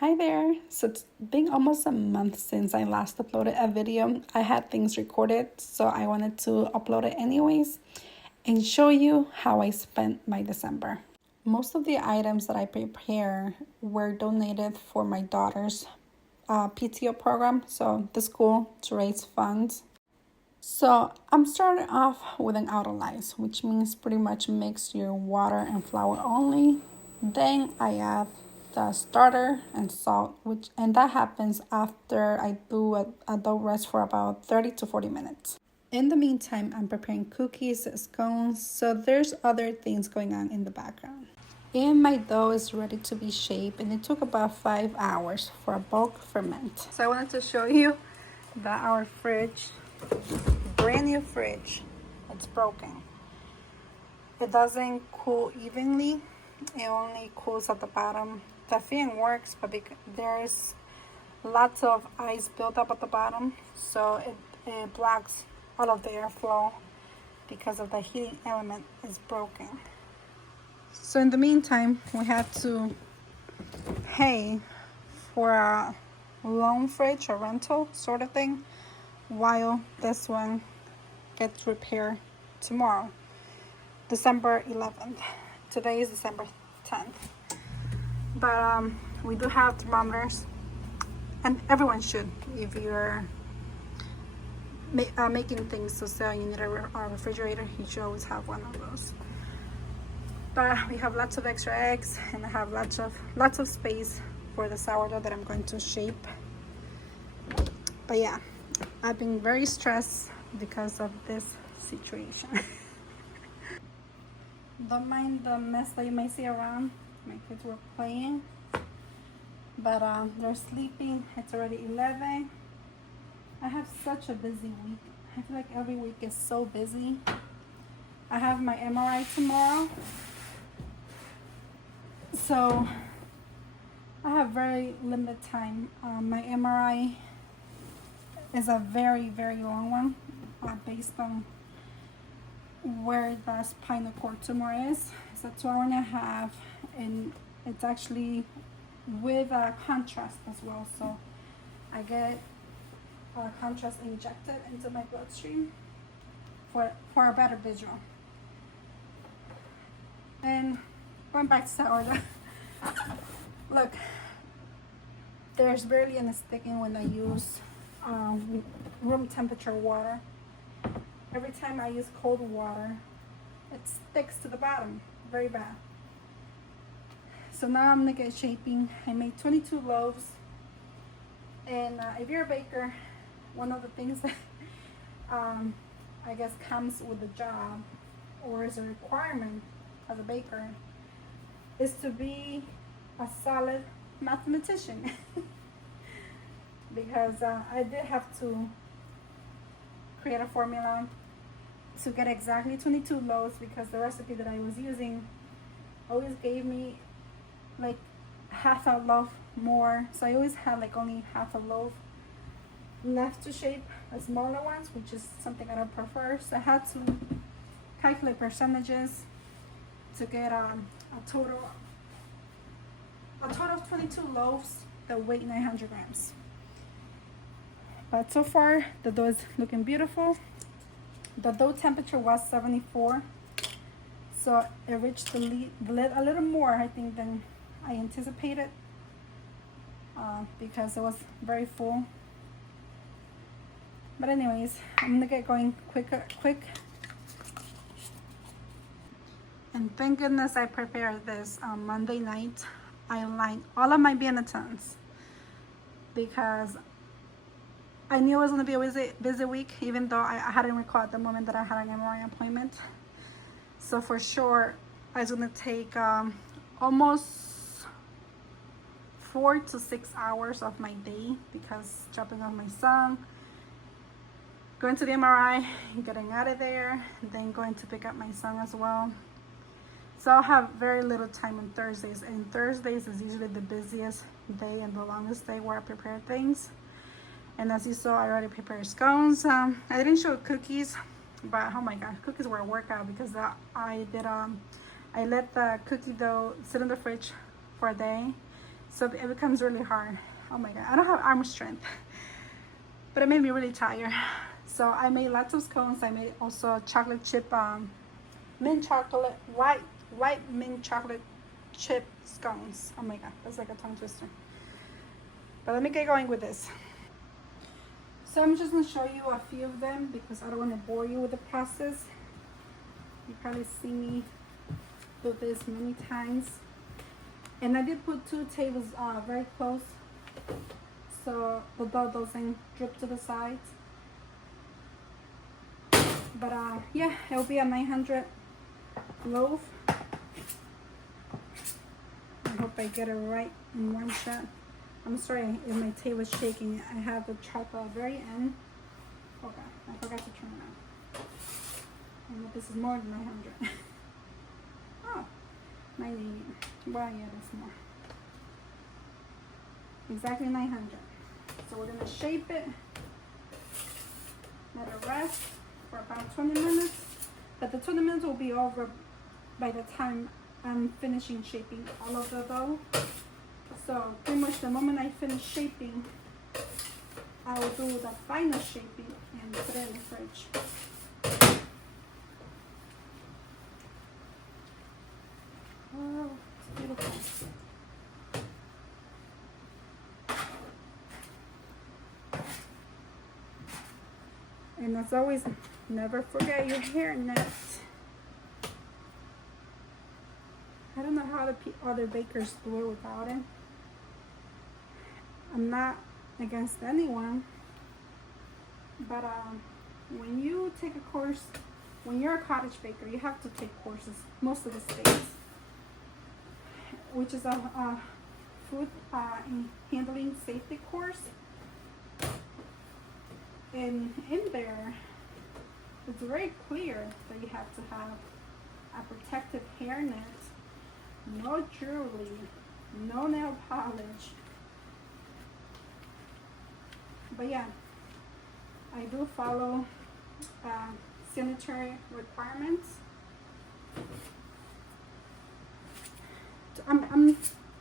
Hi there. So it's been almost a month since I last uploaded a video. I had things recorded, so I wanted to upload it anyways and show you how I spent my December. Most of the items that I prepare were donated for my daughter's PTO program, so the school to raise funds. So I'm starting off with an autolyze, which means pretty much mix your water and flour only. Then I add the starter and salt, and that happens after I do a dough rest for about 30 to 40 minutes. In the meantime, I'm preparing cookies, scones, so there's other things going on in the background. And my dough is ready to be shaped, and it took about 5 hours for a bulk ferment. So I wanted to show you that our fridge, brand new fridge, it's broken. It doesn't cool evenly. It only cools at the bottom. The fan works, but there's lots of ice built up at the bottom, so it blocks all of the airflow because of the heating element is broken. So in the meantime, we had to pay for a loan fridge or rental sort of thing while this one gets repaired tomorrow, December 11th. Today is December 10th. But we do have thermometers, and everyone should. If you're making things to sell, you need a refrigerator, you should always have one of those. But we have lots of extra eggs, and I have lots of space for the sourdough that I'm going to shape. But yeah, I've been very stressed because of this situation. Don't mind the mess that you may see around. My kids were playing, but they're sleeping. It's already 11. I have such a busy week. I feel like every week is so busy. I have my MRI tomorrow, so I have very limited time. My MRI is a very, very long one, based on where the spinal cord tumor is. It's a 2.5 hours, and it's actually with a contrast as well. So I get contrast injected into my bloodstream for a better visual. And going back to sourdough, look, there's barely any sticking when I use room temperature water. Every time I use cold water, it sticks to the bottom, very bad. So now I'm gonna get shaping. I made 22 loaves, and if you're a baker, one of the things that I guess comes with the job, or is a requirement as a baker, is to be a solid mathematician. Because I did have to create a formula to get exactly 22 loaves, because the recipe that I was using always gave me like half a loaf more, so I always had like only half a loaf left to shape, the smaller ones, which is something I don't prefer. So I had to calculate percentages to get a total of 22 loaves that weigh 900 grams. But so far the dough is looking beautiful. The dough temperature was 74, so it reached the lid a little more, I think, than I anticipated, because it was very full. But anyways, I'm gonna get going quick. And thank goodness I prepared this on Monday night. I lined all of my bannetons because I knew it was going to be a busy week, even though I hadn't recalled at the moment that I had an MRI appointment. So for sure, I was going to take almost 4 to 6 hours of my day, because dropping off my son, going to the MRI, getting out of there, then going to pick up my son as well. So I'll have very little time on Thursdays, and Thursdays is usually the busiest day and the longest day where I prepare things. And as you saw, I already prepared scones. I didn't show cookies, but oh my god, cookies were a workout, because I let the cookie dough sit in the fridge for a day. so it becomes really hard. Oh my god, I don't have arm strength, but it made me really tired. So I made lots of scones. I made also chocolate chip, mint chocolate, white mint chocolate chip scones. Oh my god, that's like a tongue twister. But let me get going with this. So I'm just gonna show you a few of them because I don't want to bore you with the process. You probably see me do this many times. And I did put 2 tables very close so the dough doesn't drip to the sides. But yeah, it'll be a 900 loaf. I hope I get it right in one shot. I'm sorry if my table is shaking. I have the chocolate at the very end. Okay, I forgot to turn it on. I know this is more than 900. Oh, 98. Well, yeah, that's more. Exactly 900. So we're gonna shape it. Let it rest for about 20 minutes. But the 20 minutes will be over by the time I'm finishing shaping all of the dough. So pretty much the moment I finish shaping, I will do the final shaping and put it in the fridge. Oh, it's beautiful. And as always, never forget your hairnet. I don't know how the other bakers do it without it. I'm not against anyone, but when you take a course, when you're a cottage baker, you have to take courses most of the states, which is a food handling safety course. And in there, it's very clear that you have to have a protective hairnet, no jewelry, no nail polish. But yeah, I do follow sanitary requirements. I'm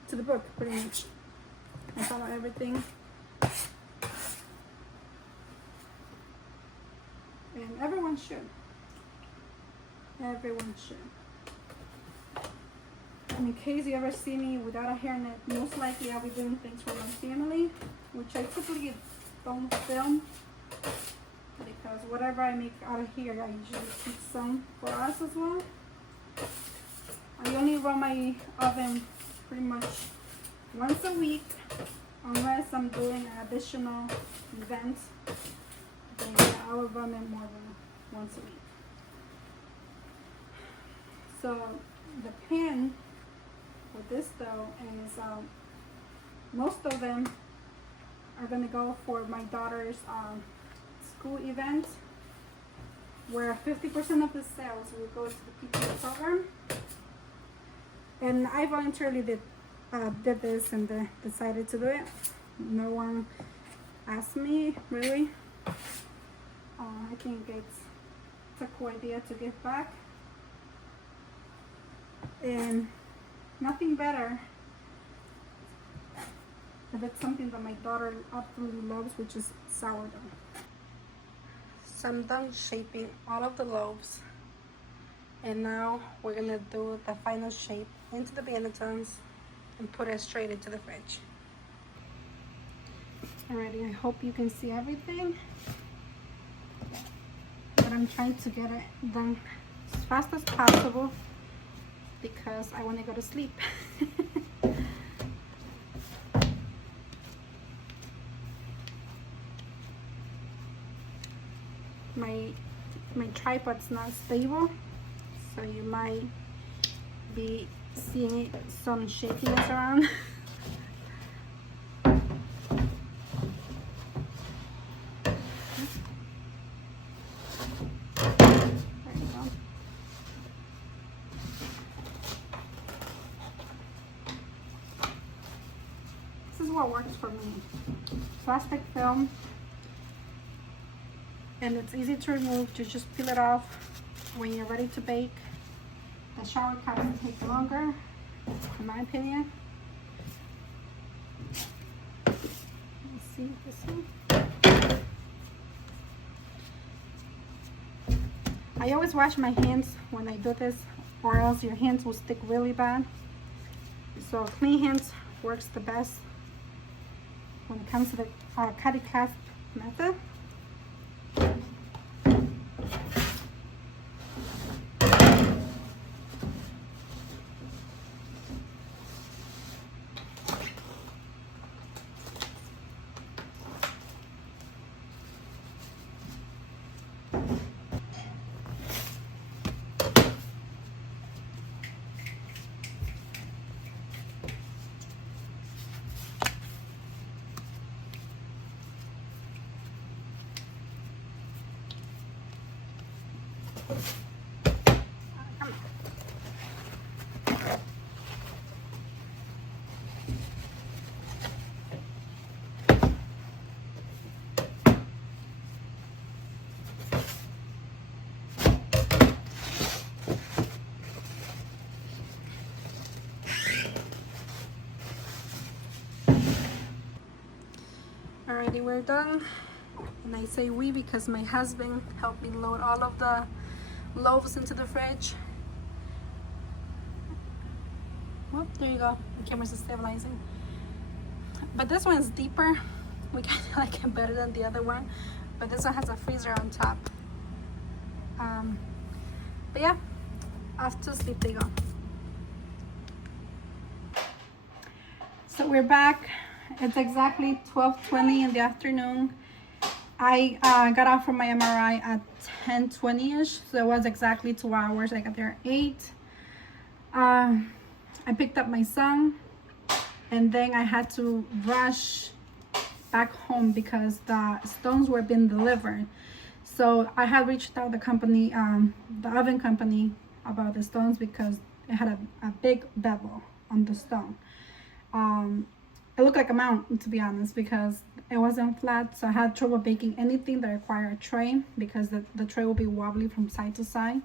to the book pretty much. I follow everything. And everyone should. Everyone should. And in case you ever see me without a hairnet, most likely I'll be doing things for my family, which I typically don't film because whatever I make out of here, I usually keep some for us as well. I only run my oven pretty much once a week, unless I'm doing an additional event. Then yeah, I will run it more than once a week. So the pan with this dough is most of them are gonna go for my daughter's school event, where 50% of the sales will go to the PTA program. And I voluntarily did this and decided to do it. No one asked me, really. I think it's a cool idea to give back. And nothing better if it's something that my daughter absolutely loves, which is sourdough. So I'm done shaping all of the loaves. And now we're gonna do the final shape into the banetons and put it straight into the fridge. Alrighty, I hope you can see everything. But I'm trying to get it done as fast as possible because I want to go to sleep. My tripod's not stable, so you might be seeing some shakiness around. This is what works for me. Plastic film, and it's easy to remove. You just peel it off when you're ready to bake. The shower caps take longer, in my opinion. see this one. I always wash my hands when I do this, or else your hands will stick really bad. So clean hands works the best when it comes to the cutty clasp method. Alrighty, we're done. And I say we because my husband helped me load all of the loaves into the fridge. Whoop, there you go. The camera's stabilizing. But this one is deeper. We kind of like it better than the other one. But this one has a freezer on top. But yeah, off to sleep they go. So we're back. It's exactly 12:20 in the afternoon. I got off from my MRI at 10:20ish, so it was exactly 2 hours. I got there at 8. I picked up my son, and then I had to rush back home because the stones were being delivered. So I had reached out the company, the oven company, about the stones because it had a big bevel on the stone. It looked like a mountain, to be honest, because it wasn't flat. So I had trouble baking anything that required a tray because the tray will be wobbly from side to side.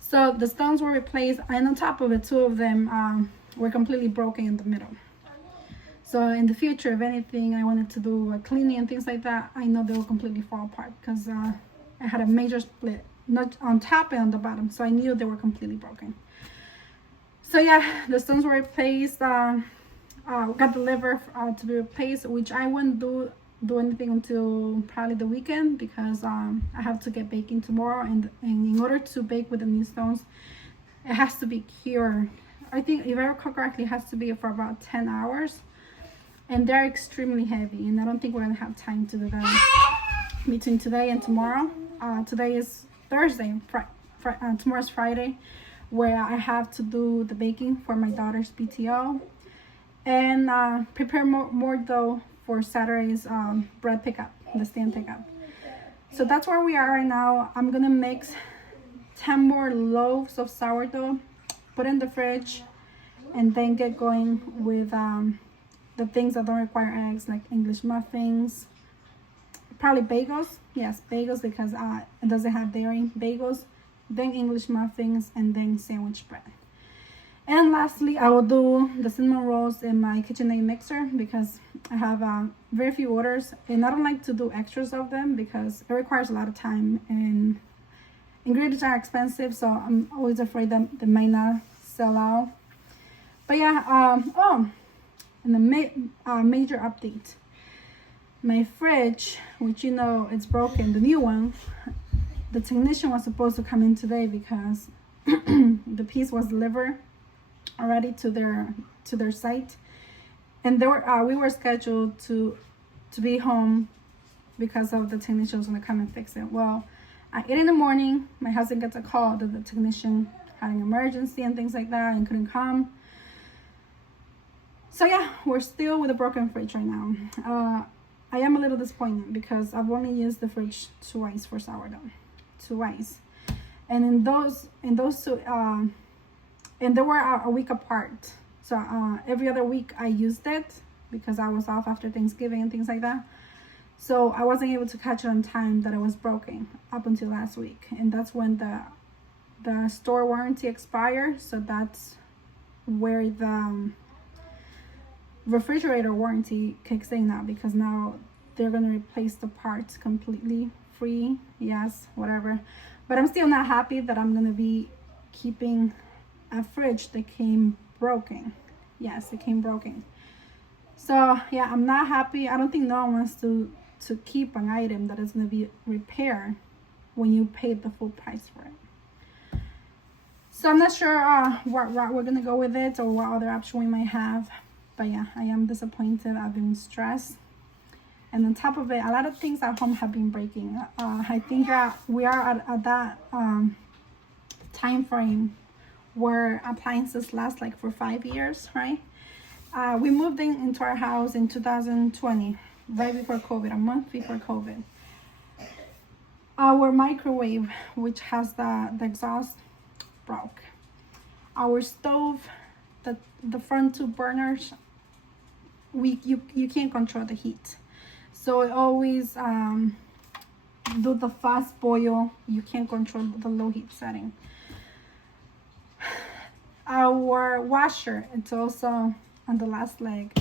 So the stones were replaced, and on top of it, 2 of them were completely broken in the middle. So in the future, if anything, I wanted to do a cleaning and things like that, I know they will completely fall apart because I had a major split, not on top and on the bottom. So I knew they were completely broken. So yeah, the stones were replaced. Got delivered to be replaced, which I wouldn't do anything until probably the weekend because I have to get baking tomorrow, and in order to bake with the new stones, it has to be cured. I think, if I recall correctly, it has to be for about 10 hours, and they're extremely heavy, and I don't think we're gonna have time to do that between today and tomorrow. Today is Thursday, tomorrow's Friday, where I have to do the baking for my daughter's PTO and prepare more dough for Saturday's bread pickup, the stand pickup. So that's where we are right now. I'm gonna mix 10 more loaves of sourdough, put in the fridge, and then get going with the things that don't require eggs, like English muffins, probably bagels. Yes, bagels, because it doesn't have dairy. Bagels, then English muffins, and then sandwich bread. And lastly, I will do the cinnamon rolls in my KitchenAid mixer because I have very few orders, and I don't like to do extras of them because it requires a lot of time and ingredients are expensive, so I'm always afraid that they might not sell out. But yeah, and a major update. My fridge, which you know it's broken, the new one, the technician was supposed to come in today because the piece was delivered already to their site, and we were scheduled to be home because of the technician was going to come and fix it. Well, at 8 in the morning, my husband gets a call that the technician had an emergency and things like that and couldn't come. So yeah, we're still with a broken fridge right now. I am a little disappointed because I've only used the fridge twice for sourdough, twice, and in those two, and they were a week apart. So every other week I used it because I was off after Thanksgiving and things like that. So I wasn't able to catch it on time that it was broken up until last week, and that's when the store warranty expired. So that's where refrigerator warranty kicks in now, because now they're going to replace the parts completely free. Yes, whatever. But I'm still not happy that I'm going to be keeping a fridge that came broken. Yes, it came broken. So yeah, I'm not happy. I don't think no one wants to keep an item that is going to be repaired when you paid the full price for it. So I'm not sure what route we're going to go with it, or what other option we might have. But yeah, I am disappointed. I've been stressed. And on top of it, a lot of things at home have been breaking. I think we are at that time frame where appliances last like for 5 years, right? We moved into our house in 2020, right before COVID, a month before COVID. Our microwave, which has the exhaust, broke. Our stove, the front two burners, you can't control the heat. So it always do the fast boil. You can't control the low heat setting. Our washer, it's also on the last leg.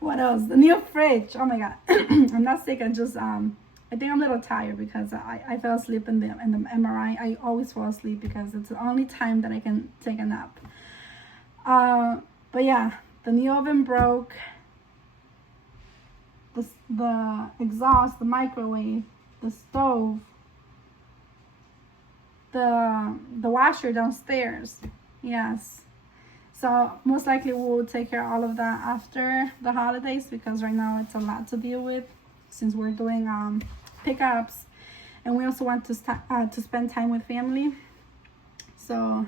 What else? The new fridge. Oh my god. I'm not sick. I just I think I'm a little tired because I fell asleep in the MRI. I always fall asleep because it's the only time that I can take a nap. But yeah, the new oven broke. The exhaust, the microwave, the stove, the washer downstairs. Yes. So most likely we'll take care of all of that after the holidays, because right now it's a lot to deal with since we're doing pickups, and we also want to spend time with family. So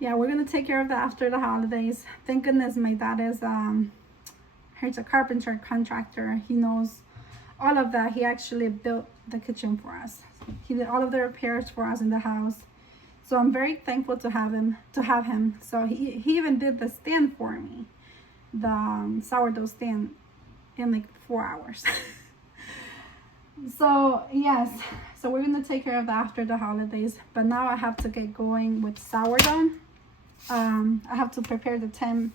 yeah, we're gonna take care of that after the holidays. Thank goodness my dad is he's a carpenter contractor. He knows all of that. He actually built the kitchen for us. He did all of the repairs for us in the house. So I'm very thankful to have him. So he even did the stand for me, the sourdough stand, in like 4 hours. So yes, so we're gonna take care of that after the holidays. But now I have to get going with sourdough. I have to prepare the 10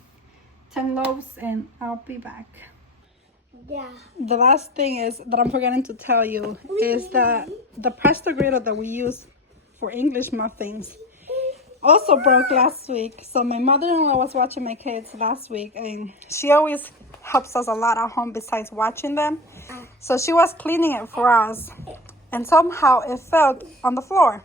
loaves, and I'll be back. Yeah. The last thing is that I'm forgetting to tell you is that the pasta grater that we use for English muffins also broke last week. So my mother-in-law was watching my kids last week, and she always helps us a lot at home besides watching them. So she was cleaning it for us, and somehow it fell on the floor.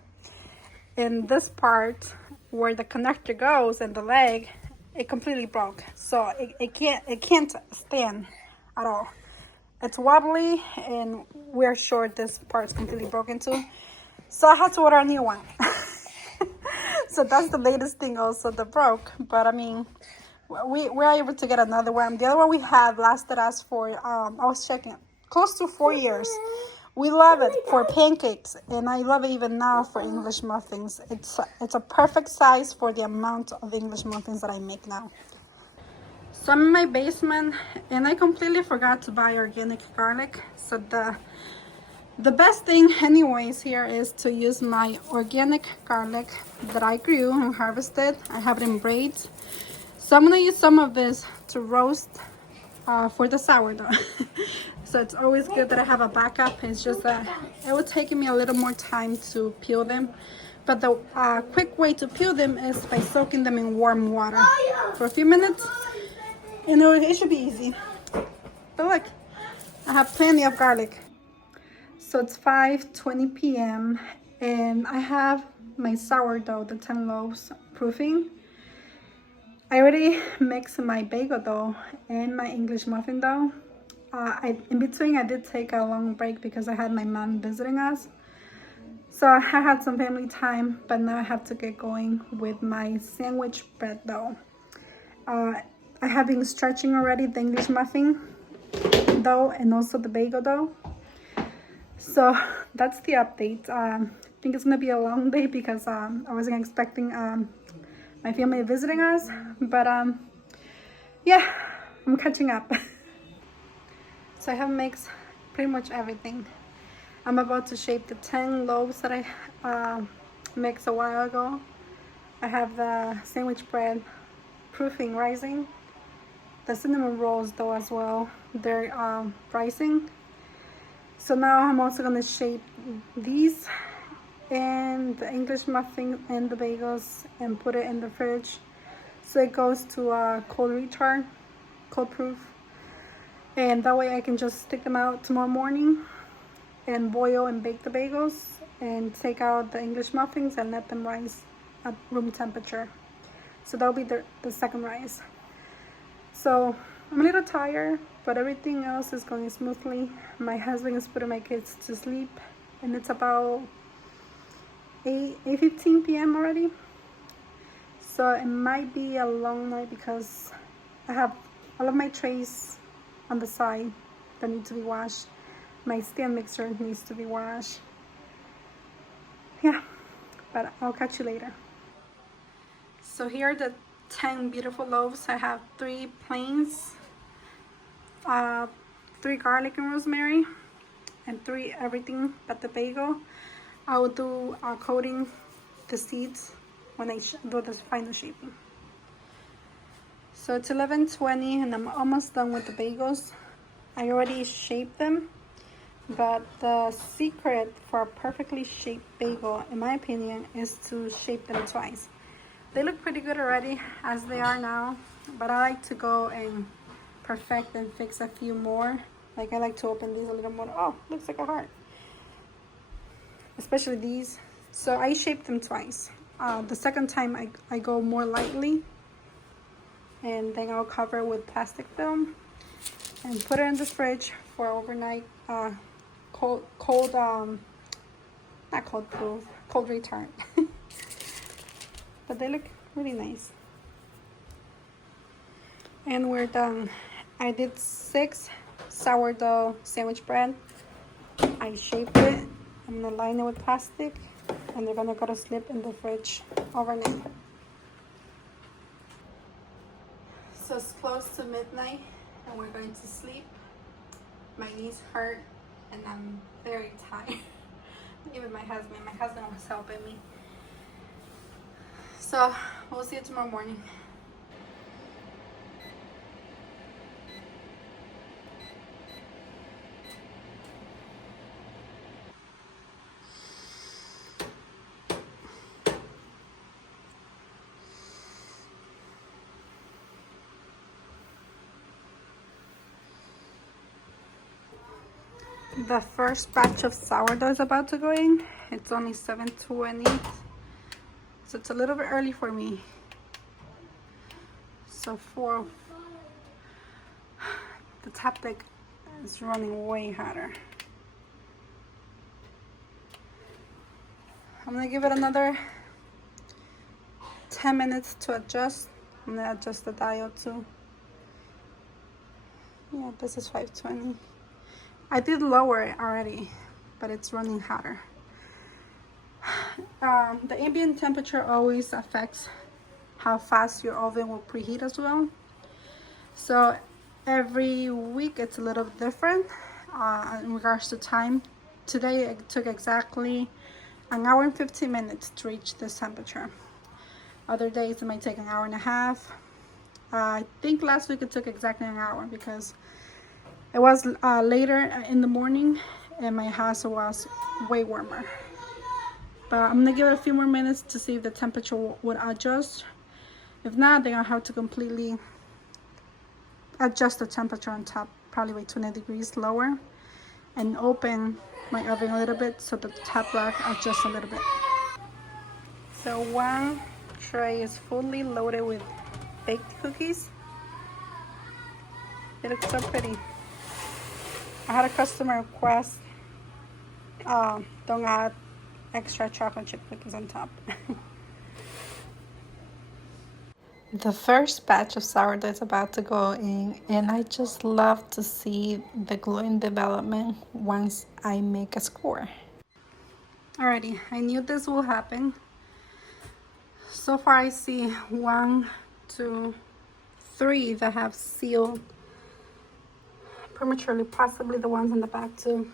In this part where the connector goes and the leg, it completely broke. So it can't stand at all. It's wobbly, and we're sure this part is completely broken too. So I had to order a new one. So that's the latest thing also that broke. But I mean, we're able to get another one. The other one we had lasted us for, I was checking, close to 4 years. We love it for pancakes, and I love it even now for English muffins. It's a perfect size for the amount of English muffins that I make now. So I'm in my basement, and I completely forgot to buy organic garlic. So the best thing anyways here is to use my organic garlic that I grew and harvested. I have it in braids. So I'm gonna use some of this to roast for the sourdough. So it's always good that I have a backup. It's just that it would take me a little more time to peel them. But the quick way to peel them is by soaking them in warm water for a few minutes. And it should be easy. But look, I have plenty of garlic. So it's 5:20 p.m. and I have my sourdough, the 10 loaves, proofing. I already mixed my bagel dough and my English muffin dough. In between, I did take a long break because I had my mom visiting us. So I had some family time, but now I have to get going with my sandwich bread dough. I have been stretching already the English muffin dough and also the bagel dough. So that's the update. I think it's gonna be a long day because I wasn't expecting my family visiting us, but yeah, I'm catching up. So I have mixed pretty much everything. I'm about to shape the 10 loaves that I mixed a while ago. I have the sandwich bread proofing rising. the cinnamon rolls though as well. They're rising. So now I'm also gonna shape these and the English muffin and the bagels and put it in the fridge so it goes to cold proof, and that way I can just stick them out tomorrow morning and boil and bake the bagels and take out the English muffins and let them rise at room temperature. So that'll be the second rise. So I'm a little tired, but everything else is going smoothly. My husband is putting my kids to sleep, and it's about 8:15 p.m. already. So it might be a long night because I have all of my trays on the side that need to be washed. My stand mixer needs to be washed. Yeah, but I'll catch you later. So here are the 10 beautiful loaves. I have 3 plains, 3 garlic and rosemary, and 3 everything but the bagel. I will do coating the seeds when I do the final shaping. So it's 11:20 and I'm almost done with the bagels. I already shaped them, but the secret for a perfectly shaped bagel, in my opinion, is to shape them twice. They look pretty good already as they are now, but I like to go and perfect and fix a few more. Like I like to open these a little more. Oh, looks like a heart. Especially these. So I shaped them twice. The second time I go more lightly, and then I'll cover it with plastic film and put it in the fridge for overnight cold not cold proof, cold retard. But they look really nice. And we're done. I did 6 sourdough sandwich bread. I shaped it. I'm gonna line it with plastic, and they're gonna go to sleep in the fridge overnight. So it's close to midnight and we're going to sleep. My knees hurt and I'm very tired. Even my husband was helping me. So we'll see you tomorrow morning. The first batch of sourdough is about to go in. It's only 7:20, so it's a little bit early for me. So the top deck is running way hotter. I'm gonna give it another 10 minutes to adjust. I'm gonna adjust the dial too. Yeah, this is 520. I did lower it already, but it's running hotter. The ambient temperature always affects how fast your oven will preheat as well. So every week it's a little different in regards to time. Today it took exactly an hour and 15 minutes to reach this temperature. Other days it might take an hour and a half. I think last week it took exactly an hour because it was later in the morning and my house was way warmer. But I'm gonna give it a few more minutes to see if the temperature would adjust. If not, then I'll have to completely adjust the temperature on top, probably by 20 degrees lower, and open my oven a little bit so the top rack adjusts a little bit. So one tray is fully loaded with baked cookies. It looks so pretty. I had a customer request, don't add extra chocolate chip cookies on top. The first batch of sourdough is about to go in, and I just love to see the glowing development once I make a score. Alrighty, I knew this will happen. So far I see 1, 2, 3 that have sealed prematurely, possibly the ones in the back too.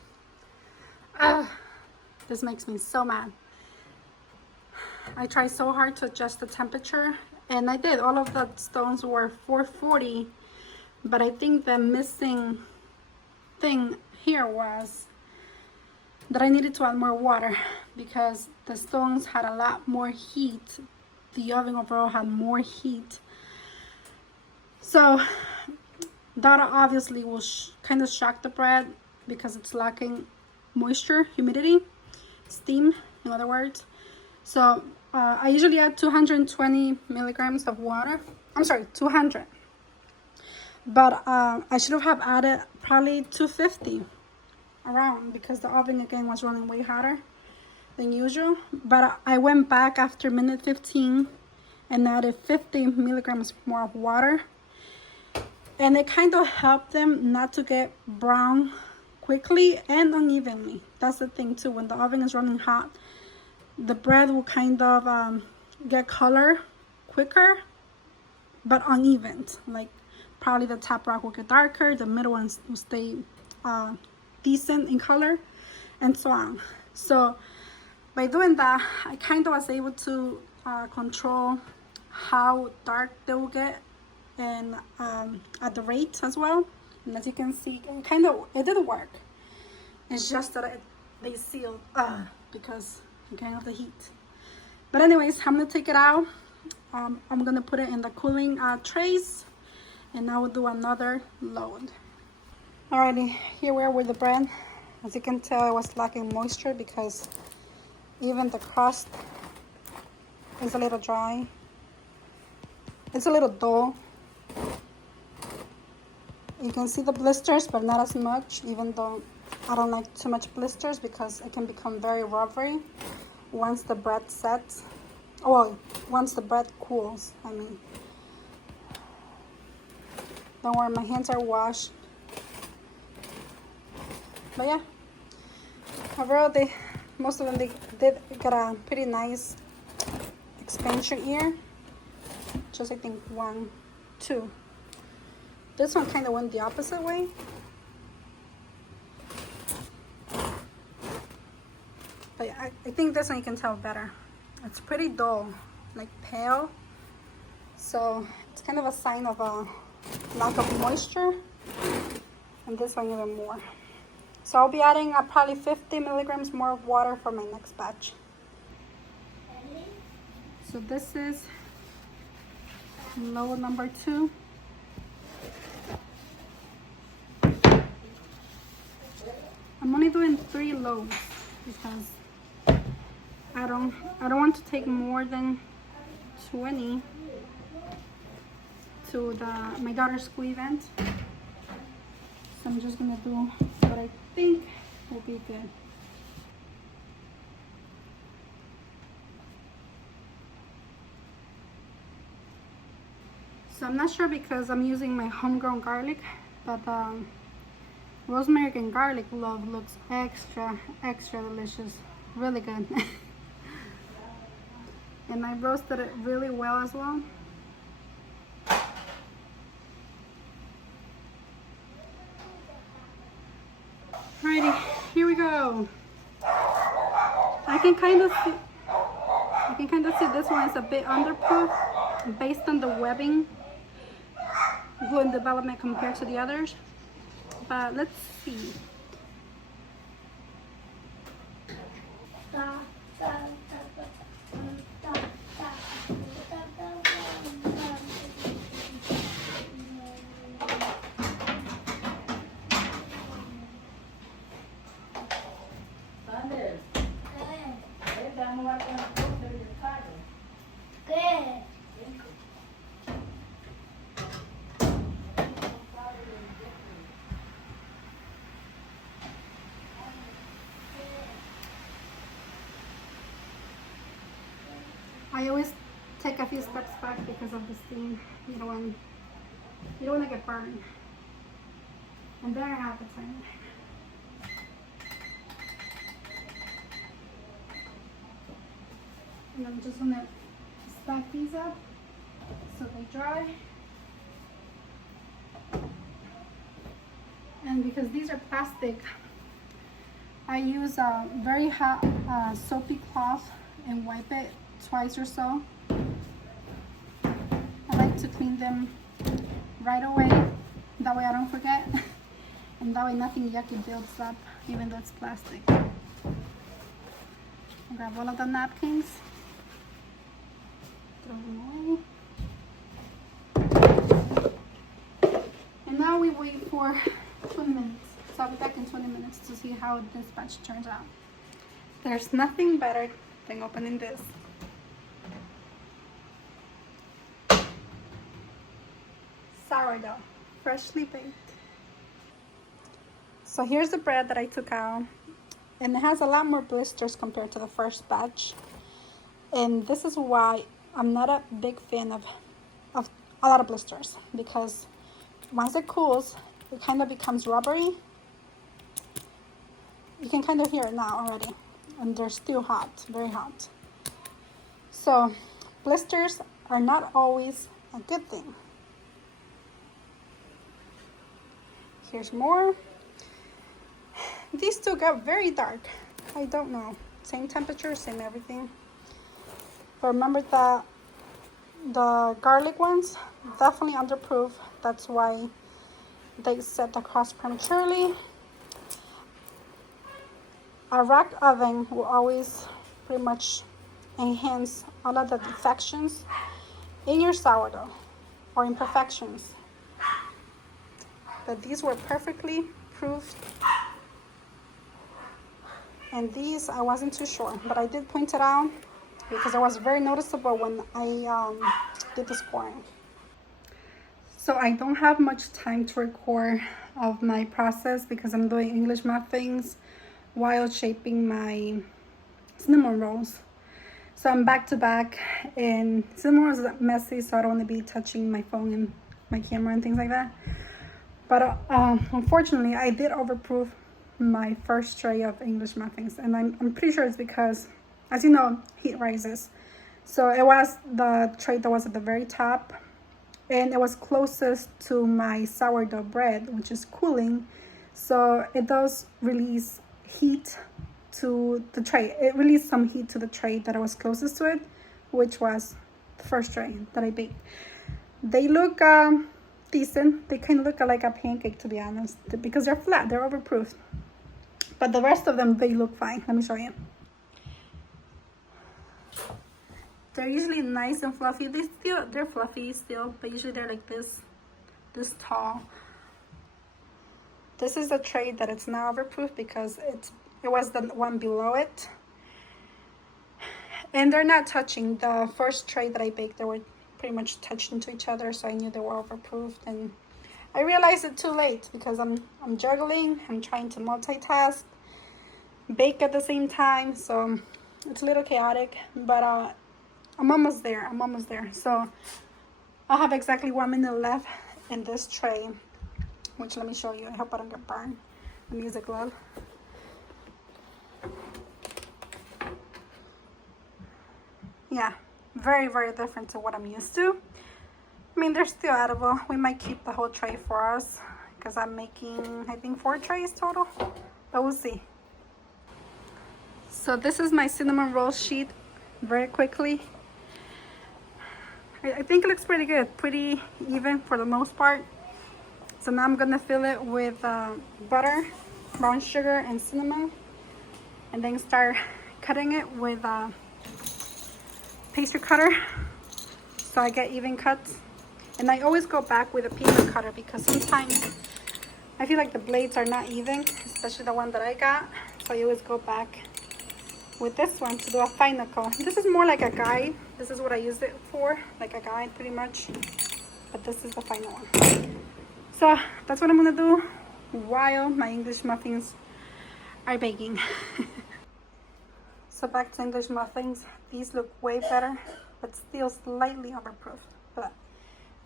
This makes me so mad. I tried so hard to adjust the temperature, and I did. All of the stones were 440 But I think the missing thing here was that I needed to add more water because the stones had a lot more heat. The oven overall had more heat. So that obviously will kind of shock the bread because it's lacking moisture, humidity, steam, in other words. So I usually add 220 milligrams of water. I'm sorry, 200. But I should have added probably 250 around because the oven again was running way hotter than usual. But I went back after minute 15 and added 50 milligrams more of water. And it kind of helped them not to get brown quickly and unevenly. That's the thing too. When the oven is running hot, the bread will kind of get color quicker, but uneven. Like probably the top rack will get darker, the middle ones will stay decent in color, and so on. So by doing that, I kind of was able to control how dark they will get and at the rate as well. And as you can see, it did work. It's just that they sealed because again of the heat. But anyways, I'm gonna take it out. I'm gonna put it in the cooling trays, and I will do another load. Alrighty, here we are with the bread. As you can tell, it was lacking moisture because even the crust is a little dry. It's a little dull. You can see the blisters, but not as much, even though I don't like too much blisters because it can become very rubbery once the bread sets. Well, once the bread cools, I mean. Don't worry, my hands are washed. But yeah, overall, most of them they did get a pretty nice expansion ear. Just I think 1, 2. This one kind of went the opposite way. But I think this one you can tell better. It's pretty dull, like pale. So it's kind of a sign of a lack of moisture. And this one even more. So I'll be adding probably 50 milligrams more of water for my next batch. So this is load number 2. I'm only doing 3 loaves because I don't want to take more than 20 to my daughter's school event. So I'm just gonna do what I think will be good. So I'm not sure because I'm using my homegrown garlic, but rosemary and garlic clove looks extra delicious, really good. And I roasted it really well as well. Alrighty, here we go. I can kind of see this one is a bit underproof based on the webbing glue in development compared to the others. But let's see. I always take a few steps back because of the steam. You don't want to get burned. And there I have it. And I'm just gonna stack these up so they dry. And because these are plastic, I use a very hot soapy cloth and wipe it twice or so. I like to clean them right away, That way I don't forget. And that way nothing yucky builds up, even though it's plastic. Grab all of the napkins. Throw them away. And now we wait for 20 minutes. So I'll be back in 20 minutes to see how this batch turns out. There's nothing better than opening this. Sourdough, freshly baked. So here's the bread that I took out. And it has a lot more blisters compared to the first batch. And this is why I'm not a big fan of a lot of blisters, because once it cools, it kind of becomes rubbery. You can kind of hear it now already. And they're still hot, very hot. So blisters are not always a good thing. Here's more. These two got very dark. I don't know. Same temperature, same everything. But remember that the garlic ones, definitely underproof. That's why they set the crust prematurely. A rack oven will always pretty much enhance all of the defections in your sourdough or imperfections. But these were perfectly proofed. And these, I wasn't too sure, but I did point it out because it was very noticeable when I did the scoring. So I don't have much time to record of my process because I'm doing English muffins while shaping my cinnamon rolls. So I'm back to back, and cinnamon rolls are messy, so I don't want to be touching my phone and my camera and things like that. But unfortunately, I did overproof my first tray of English muffins, and I'm pretty sure it's because, as you know, heat rises. So it was the tray that was at the very top, and it was closest to my sourdough bread, which is cooling. So it does release heat to the tray. It released some heat to the tray that I was closest to it, which was the first tray that I baked. They look decent. They kind of look like a pancake, to be honest, because they're flat, they're overproofed. But the rest of them, they look fine. Let me show you. They're usually nice and fluffy. They're fluffy still, but usually they're like this tall. This is a tray that it's now overproof because it was the one below it. And they're not touching. The first tray that I baked, they were pretty much touched into each other, so I knew they were overproofed. And I realized it too late because I'm juggling, I'm trying to multitask, bake at the same time, so it's a little chaotic, but I'm almost there. So I have exactly 1 minute left in this tray, which, let me show you. I hope I don't get burned. Let me use a glove. Yeah, very, very different to what I'm used to. I mean, they're still edible. We might keep the whole tray for us because I'm making, I think, 4 trays total, but we'll see. So this is my cinnamon roll sheet very quickly. I think it looks pretty good, pretty even for the most part. So now I'm gonna fill it with butter, brown sugar, and cinnamon, and then start cutting it with a pastry cutter so I get even cuts. And I always go back with a peanut cutter because sometimes I feel like the blades are not even, especially the one that I got. So I always go back with this one to do a fine knuckle. This is more like a guide. This is what I use it for, like a guide pretty much. But this is the final one. So that's what I'm gonna do while my English muffins are baking. So back to English muffins. These look way better, but still slightly overproofed, but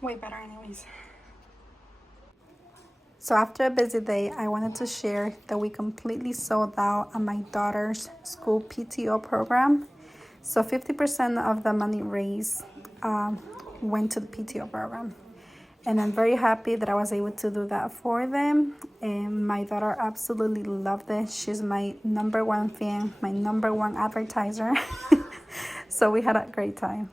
way better anyways. So after a busy day, I wanted to share that we completely sold out on my daughter's school PTO program. So 50% of the money raised went to the PTO program. And I'm very happy that I was able to do that for them. And my daughter absolutely loved it. She's my #1 fan, my #1 advertiser. So we had a great time.